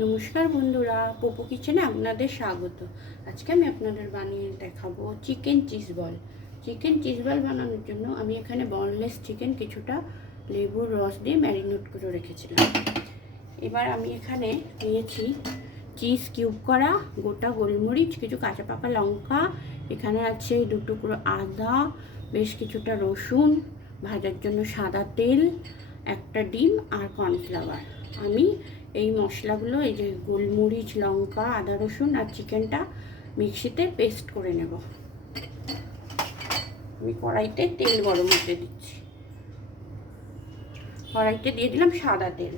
নমস্কার বন্ধুরা, পোপো কিচেনে আপনাদের স্বাগত। আজকে আমি আপনাদের বানিয়ে দেখাবো chicken cheese ball. Chicken cheese ball বানানোর জন্য আমি এখানে বনলেস চিকেন কিছুটা লেবুর রস দিয়ে ম্যারিনেট করে রেখেছিলাম। এবার আমি এখানে নিয়েছি চিজ কিউব করা, গোটা গোলমরিচ, কিছু কাঁচা পাকা লঙ্কা, এখানে আছে 2 টুকরো আদা, বেশ কিছুটা রসুন, ভাজার জন্য সাদা তেল, একটা ডিম আর কর্নফ্লাওয়ার। আমি এই মশলাগুলো, এই যে গোলমরিচ, লঙ্কা, আদা, রসুন আর চিকেনটা মিক্সিতে পেস্ট করে নেব। আমি কড়াইতে তেল গরম হতে দিচ্ছি। কড়াইতে দিয়ে দিলাম সাদা তেল।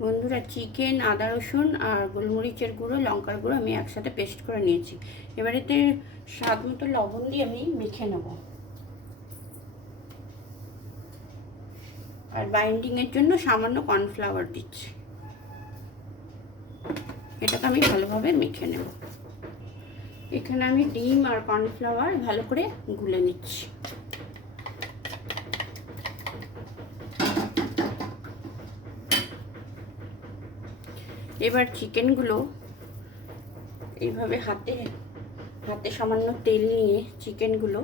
বন্ধুরা, চিকেন, আদা, রসুন আর গোলমরিচের গুঁড়ো, লঙ্কার গুঁড়ো আমি একসাথে পেস্ট করে নিয়েছি। এবার এতে স্বাদ মতো লবণ দিয়ে আমি মেখে নেব। আর বাইন্ডিংয়ের জন্য সামান্য কর্নফ্লাওয়ার দিচ্ছি। এটাকে আমি ভালোভাবে মেখে নেব। এখানে আমি ডিম আর কর্নফ্লাওয়ার ভালো করে গুলে নিচ্ছি। এবার চিকেনগুলো এইভাবে হাতে সামান্য তেল নিয়ে চিকেনগুলো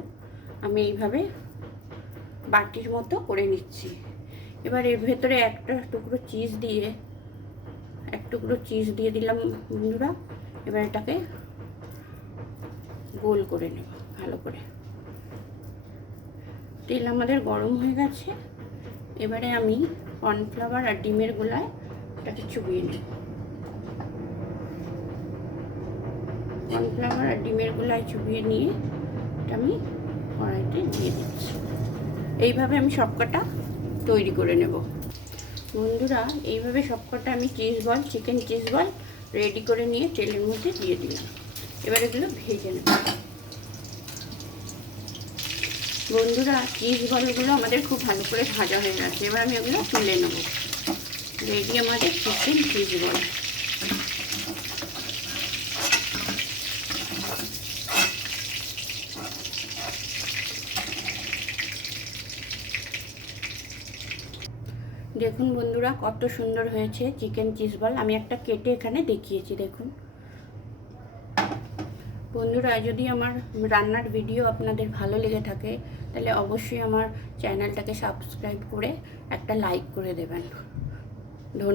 আমি এইভাবে বাটির মতো করে নিচ্ছি। এবার এর ভেতরে এক টুকরো চিজ দিয়ে দিলাম বন্ধুরা। এবার এটাকে গোল করে নেব ভালো করে। তেল আমাদের গরম হয়ে গেছে। এবারে আমি কর্নফ্লাওয়ার আর ডিমের গোলায় এটাকে চুবিয়ে নেব। কর্নফ্লাওয়ার আর ডিমের গোলায় চুবিয়ে নিয়ে এটা আমি কড়াইতে দিয়ে দিচ্ছি। এইভাবে আমি সবকটা তৈরি করে নেব বন্ধুরা। এইভাবে সবকটা আমি চিকেন চিজ বল রেডি করে নিয়ে তেলের মধ্যে দিয়ে দিলাম। এবার এগুলো ভেজে নেব বন্ধুরা। চিজ বলগুলো আমাদের খুব ভালো করে ভাজা হয়ে গেছে। এবার আমি এগুলো তুলে নেব। রেডি আমাদের চিকেন চিজ বল। দেখুন বন্ধুরা, কত সুন্দর হয়েছে চিকেন চিজ বল। আমি একটা কেটে এখানে দেখিয়েছি, দেখুন বন্ধুরা। যদি আমার রান্নার ভিডিও আপনাদের ভালো লেগে থাকে তাহলে অবশ্যই আমার চ্যানেলটাকে সাবস্ক্রাইব করে একটা লাইক করে দেবেন।